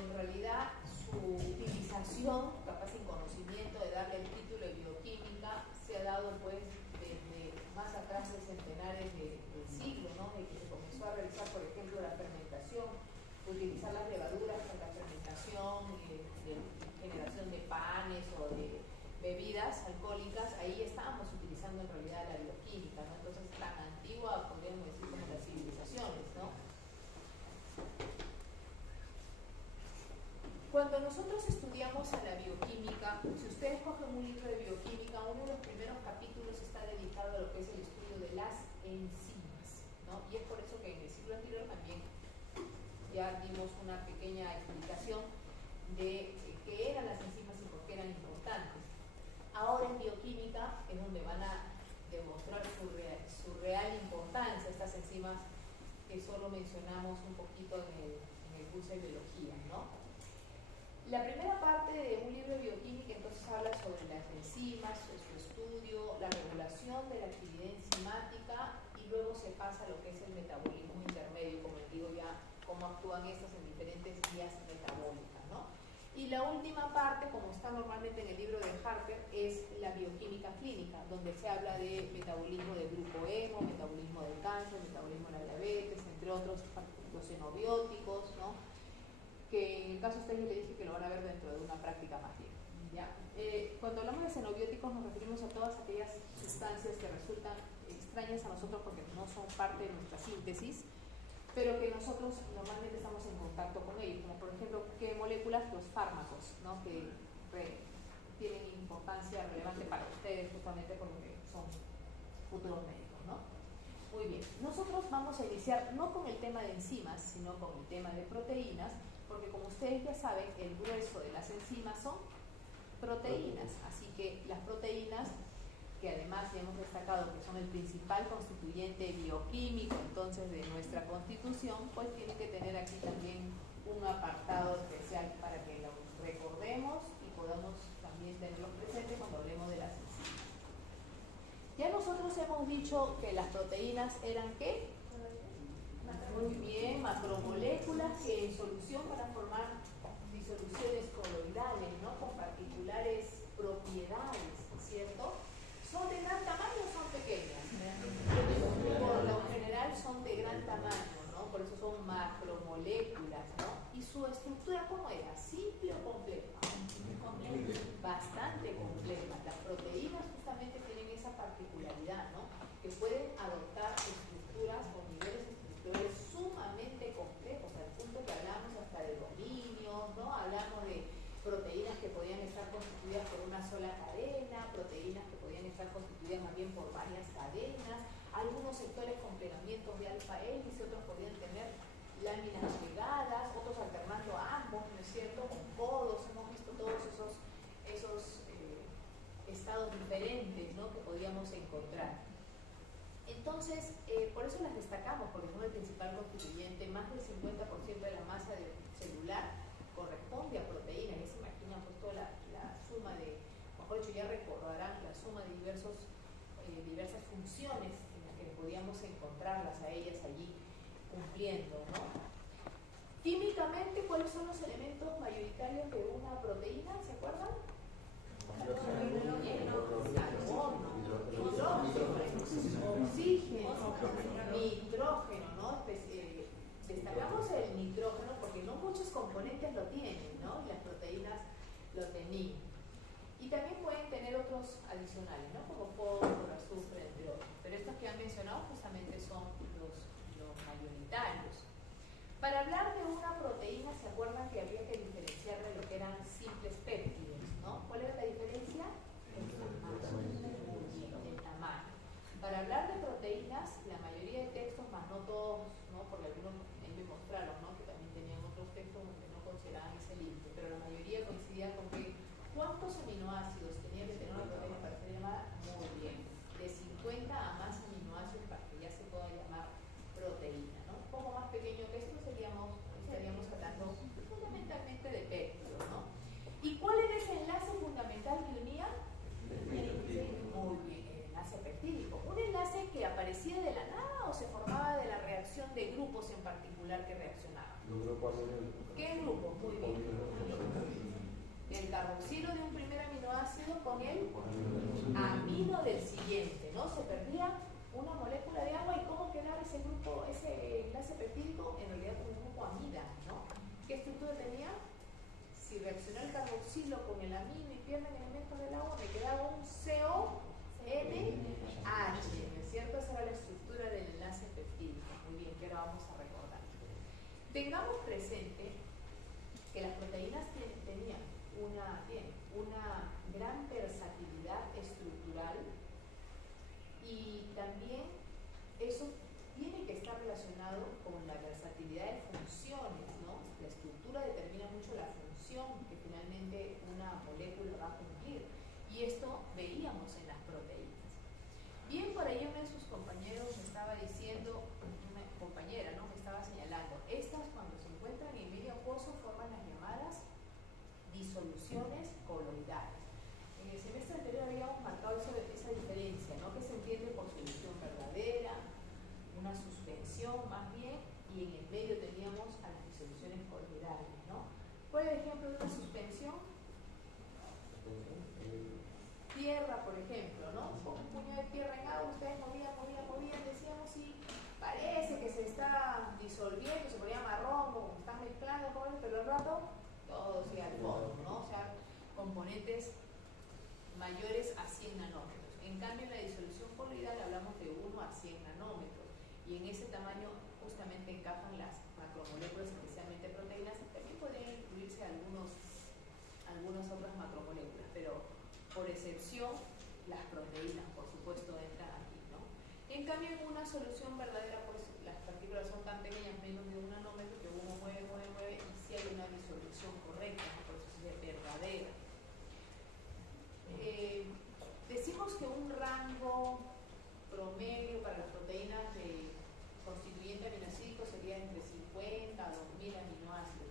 en realidad su utilización, capaz sin conocimiento de darle el título de bioquímica, se ha dado pues desde más atrás de centenares de siglos, ¿no? De que se comenzó a realizar, por ejemplo, la fermentación, utilizar las levaduras para la fermentación, de generación de panes o de bebidas alcohólicas. Ahí estábamos utilizando en realidad la bioquímica, ¿no? Entonces, tan antigua, podríamos decir, como las civilizaciones, ¿no? Cuando nosotros estudiamos a la bioquímica, si ustedes cogen un libro de bioquímica, uno de los primeros capítulos está dedicado a lo que es el estudio de las enzimas, ¿no? Y es por eso que en el siglo anterior también ya dimos una pequeña explicación de qué eran las enzimas y por qué eran importantes. Ahora en bioquímica es donde van a demostrar su real importancia, estas enzimas que solo mencionamos un poquito en el curso de biología, ¿no? La primera parte de un libro de bioquímica entonces habla sobre las enzimas, su estudio, la regulación de la actividad enzimática, y luego se pasa a lo que es el metabolismo intermedio, como les digo ya, cómo actúan estas en diferentes vías metabólicas, ¿no? Y la última parte, como está normalmente en el libro de Harper, es la bioquímica clínica, donde se habla de metabolismo del grupo hemo, metabolismo del cáncer, metabolismo de la diabetes, entre otros, los xenobióticos, ¿no? Que en el caso de ustedes le dije que lo van a ver dentro de una práctica más bien, ¿ya? Cuando hablamos de xenobióticos nos referimos a todas aquellas sustancias que resultan extrañas a nosotros porque no son parte de nuestra síntesis, pero que nosotros normalmente estamos en contacto con ellos, como por ejemplo, ¿qué moléculas? Los fármacos, ¿no? Que tienen importancia relevante para ustedes justamente porque son futuros médicos, ¿no? Muy bien, nosotros vamos a iniciar no con el tema de enzimas, sino con el tema de proteínas, porque como ustedes ya saben, el grueso de las enzimas son proteínas, así que las proteínas, que además ya hemos destacado que son el principal constituyente bioquímico entonces de nuestra constitución, pues tienen que tener aquí también un apartado especial para que lo recordemos y podamos también tenerlos presentes cuando hablemos de las enzimas. Ya nosotros hemos dicho que las proteínas eran ¿qué? Muy bien, macromoléculas que en solución van a formar disoluciones coloidales, ¿no? Con particulares propiedades, ¿cierto? ¿Son de gran tamaño o son pequeñas? Por lo general son de gran tamaño, ¿no? Por eso son macromoléculas, ¿no? ¿Y su estructura cómo era? ¿Simple o compleja? Bastante compleja. Las proteínas justamente tienen esa particularidad, ¿no? Que pueden adoptar estructuras o niveles estructurales sumamente complejos, al punto que hablamos hasta de dominios, ¿no? Hablamos de proteínas que podían estar constituidas por una sola cadena, proteínas que podían estar constituidas más bien por varias cadenas, algunos sectores con plegamientos de alfa hélice, otros podían tener láminas plegadas, otros alternando a ambos, ¿no es cierto?, con codos. Hemos visto todos esos estados diferentes, ¿no?, que podíamos encontrar. Entonces, por eso las destacamos, porque son el principal constituyente. Más del 50% de la masa celular corresponde a proteínas. Ya se imaginan pues toda la suma de, mejor dicho, ya recordarán la suma de diversas funciones en las que podíamos encontrarlas a ellas allí cumpliendo, ¿no? Químicamente, ¿cuáles son los elementos mayoritarios de una proteína? ¿Se acuerdan? Carbono, oxígeno, nitrógeno, ¿no? Destacamos el nitrógeno porque no muchos componentes lo tienen, ¿no? Y las proteínas lo tenían. Y también pueden tener otros adicionales, ¿no? Como fósforo, azufre, entre otros. Pero estos que han mencionado justamente son los mayoritarios. Para hablar de una proteína, ¿se acuerdan que había que diferenciar de lo que eran simples péptidos, ¿no? ¿Cuál era la diferencia? El tamaño. Para hablar de proteínas, la mayoría de textos, más no todos, ¿no? Porque algunos me mostraron, ¿no?, que también tenían otros textos donde no consideraban ese límite, pero la mayoría coincidía con que ¿cuántos aminoácidos tenía que tener una proteína para ser llamada? Muy bien, de 50 a más aminoácidos para que ya se pueda llamar proteína, ¿no? Un poco más pequeño que esto estaríamos hablando fundamentalmente de péptidos, ¿no? ¿Y cuál era ese enlace fundamental que unía? Muy bien, el enlace peptídico. ¿Un enlace que aparecía de la nada o se formaba de la reacción de grupos en particular que reaccionaban? ¿Qué grupo? Muy bien. El carboxilo de un primer aminoácido con el amino del siguiente, ¿no? Se perdía una molécula de agua y cómo quedaba ese grupo, ese enlace peptídico, en realidad como un grupo amida, ¿no? ¿Qué estructura tenía? Si reaccionó el carboxilo con el amino y pierden elementos del agua, me quedaba un CONH, ¿no es cierto? Esa era la estructura del enlace peptídico. Muy bien, que ahora vamos a recordar. Tengamos presente que las proteínas tienen una gran versatilidad estructural y también eso tiene que estar relacionado con la versatilidad de funciones, ¿no? La estructura determina mucho la función que finalmente una molécula va a cumplir y esto veíamos en las proteínas. Bien, por ahí uno de sus compañeros me estaba diciendo, una compañera, ¿no? Me estaba señalando, estas cuando se encuentran en medio acuoso forman las llamadas disoluciones coloidales. En el semestre anterior habíamos marcado esa diferencia, ¿no? Que se entiende por solución verdadera, una suspensión más bien, y en el medio teníamos a las disoluciones coloidales, ¿no? ¿Cuál es el ejemplo de una suspensión? Tierra, por ejemplo, ¿no? Con un puño de tierra en agua, ustedes movían, decíamos, sí, parece que se está disolviendo, se ponía marrón, como que están mezclando, pero al rato todo sigue al fondo, ¿no? O sea, componentes mayores a 100 nanómetros. En cambio, en la disolución coloidal hablamos de 1 a 100 nanómetros y en ese tamaño justamente encajan las macromoléculas, especialmente proteínas, y también podrían incluirse algunas otras macromoléculas, pero por excepción las proteínas, por supuesto, entran aquí, ¿no? En cambio, en una solución verdadera, pues las partículas son tan pequeñas, menos de 1 nanómetro, que uno mueve, y si hay una disolución correcta, ¿no? Por eso se dice verdadera. Decimos que un rango promedio para las proteínas de constituyente aminoácido sería entre 50 a 2000 aminoácidos,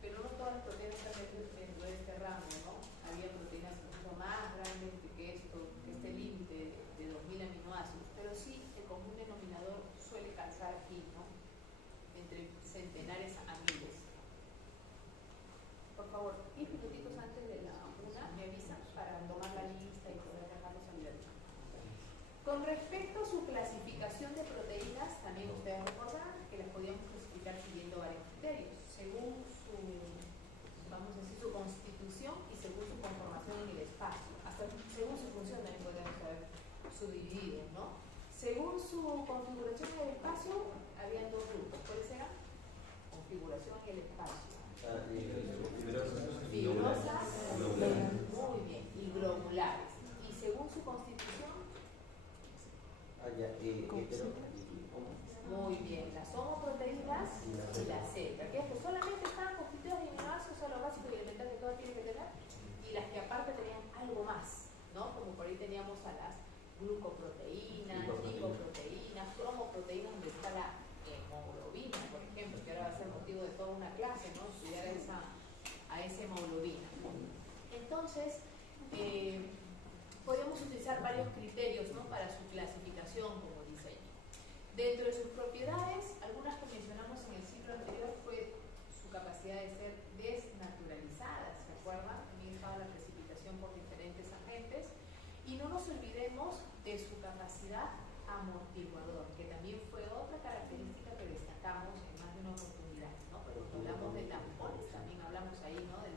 pero no todas las proteínas están dentro de este rango, ¿no? Había proteínas incluso más grandes que este límite de 2000 aminoácidos, pero sí el común denominador suele calzar aquí, ¿no? Entre centenares a miles. Por favor, 10 minutitos antes de la una me avisan para tomar la lista y poder dejarlos abiertos. Con respecto a su clasificación de proteínas, también ustedes recordarán que las podíamos clasificar siguiendo varios criterios, según su, vamos a decir, su constitución y según su conformación en el espacio, hasta según su función también podríamos haber subdividido, ¿no? Según su configuración en el espacio, habían dos grupos. ¿Cuáles eran? Configuración en el espacio. Fibrosas, muy bien, y globulares. Y según su constitución, muy bien, las homoproteínas y las Z, que solamente estaban constituidas de aminoácidos, o sea, lo básico y elemental que todo tiene que tener, y las que aparte tenían algo más, ¿no? Como por ahí teníamos a las glucoproteínas, lipoproteínas, cromoproteínas, donde está la hemoglobina, por ejemplo, que ahora va a ser motivo de toda una clase, ¿no? Estudiar a esa hemoglobina. Entonces, podemos utilizar varios criterios, ¿no? Para su clasificación, como dice allí. Dentro de sus propiedades, algunas que mencionamos en el ciclo anterior fue su capacidad de ser desnaturalizadas, ¿se acuerdan? También estaba la precipitación por diferentes agentes. Y no nos olvidemos de su capacidad amortiguador, que también fue otra característica que destacamos en más de una oportunidad, ¿no? Pero hablamos de tampones, también hablamos ahí, ¿no? De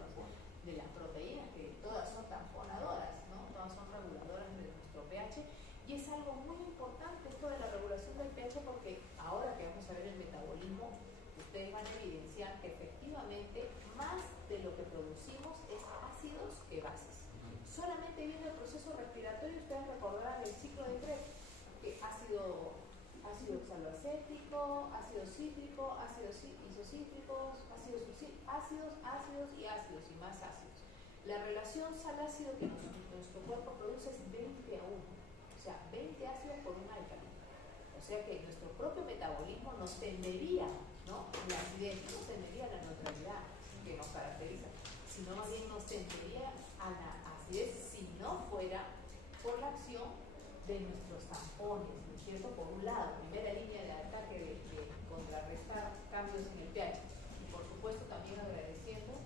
las proteínas, que todas son tamponadoras, ¿no? Todas son reguladoras de nuestro pH, y es algo muy importante esto de la regulación del pH, porque ahora que vamos a ver el metabolismo, ustedes van a evidenciar que efectivamente más de lo que producimos es ácidos que bases. Solamente viendo el proceso respiratorio, ustedes recordarán el ciclo de Krebs, que ácido oxaloacético, ácido cítrico, ácidos isocítricos, ácidos y más ácidos. La relación sal-ácido que nuestro cuerpo produce es 20 a 1, o sea, 20 ácidos por un álcali. O sea que nuestro propio metabolismo nos tendería, ¿no? La acidez nos tendería a la neutralidad que nos caracteriza, sino más bien nos tendería a la acidez si no fuera por la acción de nuestros tampones, ¿no es cierto? Por un lado, primera línea de ataque de contrarrestar cambios en el pH. Y por supuesto también agradeciendo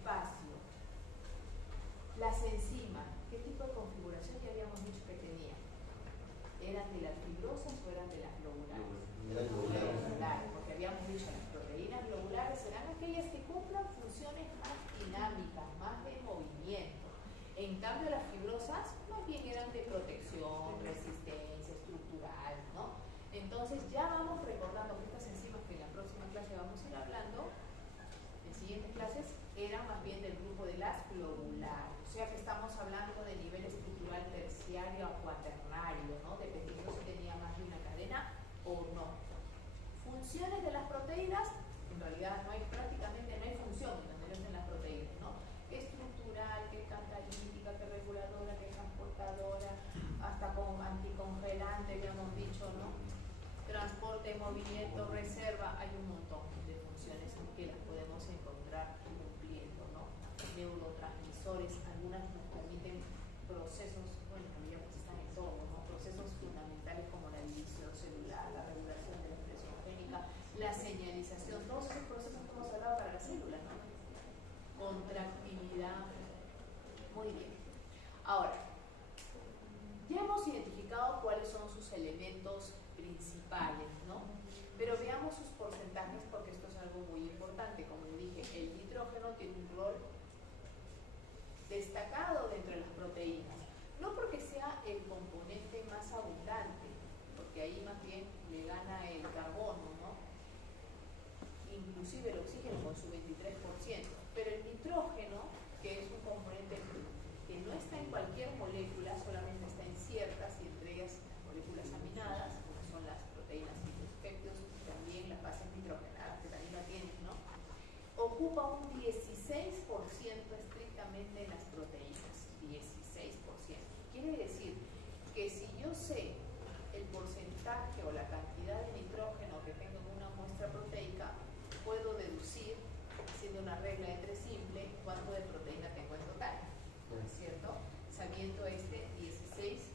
espacio. Las enzimas, ¿qué tipo de configuración ya habíamos dicho que tenían? ¿Eran de las fibrosas o eran de las globulares? Globulares, porque habíamos dicho que las proteínas globulares serán aquellas que cumplan funciones más dinámicas, más de movimiento. En cambio, las fibrosas más bien eran de protección, resistencia estructural, ¿no? Entonces ya vamos recordando que estas enzimas que en la próxima clase vamos a ir hablando, en siguientes clases, eran más bien del grupo de las globulares. O sea que estamos hablando de nivel estructural terciario o cuaternario, ¿no? Dependiendo si tenía más de una cadena o no. Funciones de las proteínas, en realidad prácticamente no hay función donde no estén las proteínas, ¿no? Estructural, que catalítica, que reguladora, que transportadora, hasta con anticongelante, habíamos dicho, ¿no? Transporte, movimiento, reserva, hay un montón de funciones que las podemos encontrar cumpliendo, ¿no? Neurotransmisores, algunas nos permiten procesos, bueno, en realidad pues están en todo, ¿no? Procesos fundamentales como la división celular, la regulación de la expresión génica, la señalización, todos esos procesos que hemos hablado para las células, ¿no? Contractilidad. Muy bien. Ahora, ya hemos identificado cuáles son sus elementos principales, ¿no? Pero veamos sus porcentajes porque esto es algo muy importante. Como dije, el nitrógeno tiene un rol destacado dentro de las proteínas. No porque sea el componente más abundante, porque ahí más bien le gana el carbono, ¿no? Inclusive el oxígeno con su 23%. Pero el nitrógeno, que es un componente que no está en cualquier molécula, solamente está en ciertas y entre ellas las moléculas aminadas, como son las proteínas y los péptidos, también las bases nitrogenadas, que también la tienen, ¿no? Ocupa un 16% estrictamente en las proteínas, 16%. Quiere decir que si yo sé el porcentaje o la cantidad de nitrógeno que tengo en una muestra proteica, puedo deducir, haciendo una regla entre simple, cuánto de proteína tengo en total, ¿no es cierto? Sabiendo este 16%.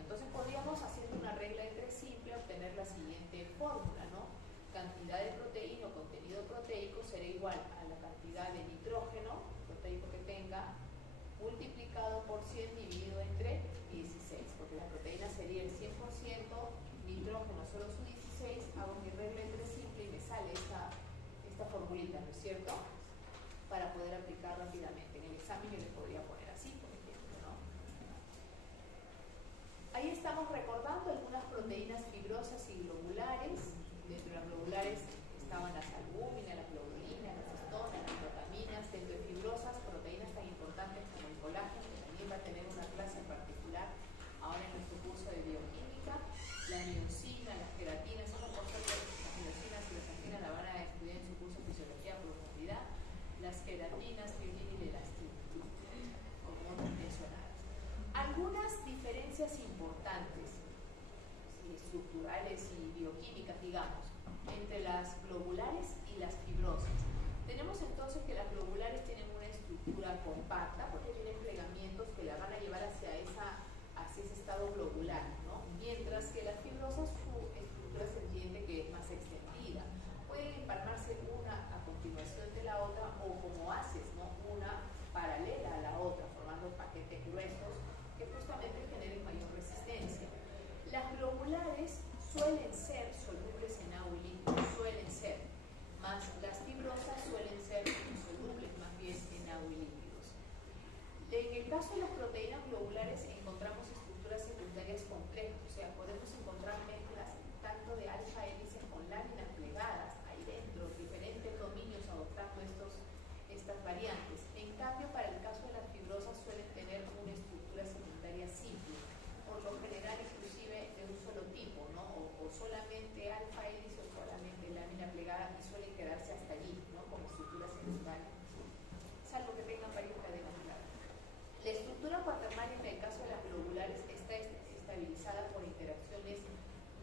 Entonces podríamos, haciendo una regla entre simple, obtener la siguiente fórmula, ¿no? Cantidad de proteína o contenido proteico será igual a la cantidad de nitrógeno proteico que tenga multiplicado por 100 dividido entre 16, porque la proteína sería el 100%, nitrógeno solo su 16, hago mi regla entre simple y me sale esta formulita, ¿no es cierto? Para poder aplicar rápidamente. En el examen yo les podría poner así, por ejemplo, ¿no? Ahí estamos recordando algunas proteínas fibrosas y globulares. Dentro de las globulares estaban las albúminas, las globulinas, las histonas, las glutaminas. Dentro de fibrosas, proteínas tan importantes como el colágeno, que también va a tener una clase en particular ahora en nuestro curso de bioquímica. La miosina, las queratinas, son cosas que las miosinas y las actinas la van a estudiar en su curso de fisiología a profundidad. Las queratinas, fibrina y elastina, como otras mencionadas. Algunas diferencias importantes, estructurales y bioquímicas, digamos, entre las globulares y las fibrosas. Tenemos entonces que las globulares tienen una estructura compacta porque tienen plegamientos que la van a llevar hacia ese estado globular, ¿no? Mientras que las fibrosas, su estructura se entiende que es más extendida. Pueden empalmarse una a continuación de la otra o como haces, ¿no? Una paralela a la otra, formando paquetes gruesos que justamente generen mayor resistencia. Las globulares suelen ser solubles en agua y líquido, suelen ser, más las fibrosas suelen ser insolubles más bien en agua y líquidos. En el caso de las proteínas globulares encontramos estructuras secundarias complejas, o sea, podemos encontrar mezclas tanto de alfa hélices con láminas plegadas ahí dentro, diferentes dominios adoptando estas variantes. En cambio, para el caso de las fibrosas suelen tener una estructura secundaria simple, por lo general inclusive de un solo tipo, ¿no? O solamente alfa hélice o solamente lámina plegada y suelen quedarse hasta allí, ¿no? Como estructura secundaria, salvo que tengan varias cadenas claras. La estructura cuaternaria en el caso de las globulares está estabilizada por interacciones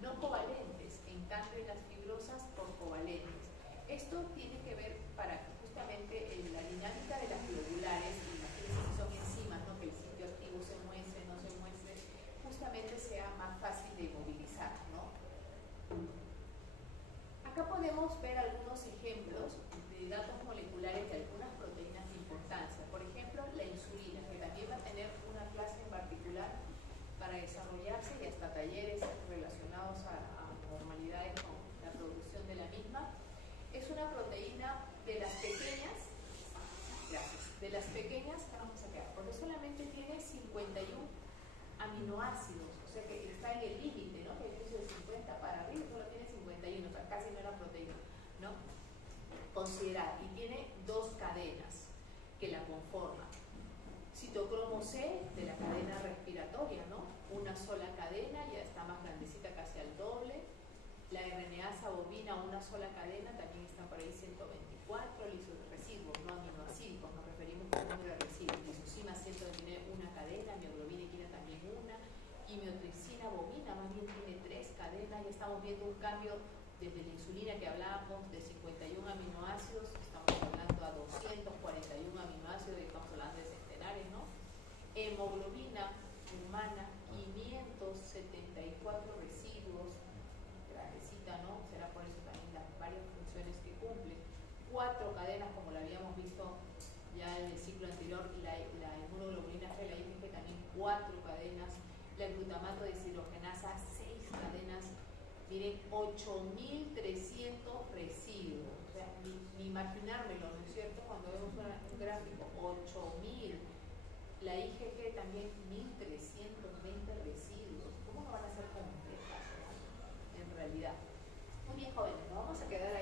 no covalentes, en cambio en las fibrosas por covalentes. Esto tiene que ver para justamente la dinámica de las globulares, imagínense si son enzimas, ¿no? Que el sitio activo se muestre, no se muestre, justamente sea más fácil de movilizar, ¿no? Acá podemos ver algunos ejemplos de datos moleculares de algunas proteínas De las pequeñas, ¿qué vamos a quedar? Porque solamente tiene 51 aminoácidos, o sea que está en el límite, ¿no? Que yo hice de 50 para arriba, solo tiene 51, o sea, casi no era proteína, ¿no? Considerar, y tiene dos cadenas que la conforman. Citocromo C de la cadena respiratoria, ¿no? Una sola cadena, ya está más grandecita, casi al doble. La RNasa bovina, una sola cadena, también está por ahí 124. Residuos, no aminoácidos, nos referimos al número de residuos. Lisosima 129, una cadena, mioglobina equina también una. Quimiotripsina bovina, más bien tiene 3 cadenas. Ya estamos viendo un cambio desde la insulina que hablábamos de 51 aminoácidos, estamos hablando a 241 aminoácidos y estamos hablando de centenares, ¿no? Hemoglobina humana, 574 residuos, grandecita, ¿no? Será por eso también las varias funciones que cumple. 4 cadenas, como lo habíamos visto ya en el ciclo anterior, la inmunoglobulina G, la IgG también 4 cadenas, la glutamato deshidrogenasa 6 cadenas. Miren, 8.300 residuos, o sea, ni imaginármelo, ¿no es cierto? Cuando vemos un gráfico, 8.000, la IgG también 1.320 residuos. ¿Cómo no van a ser complejas, ¿no? En realidad? Muy bien, jóvenes, nos vamos a quedar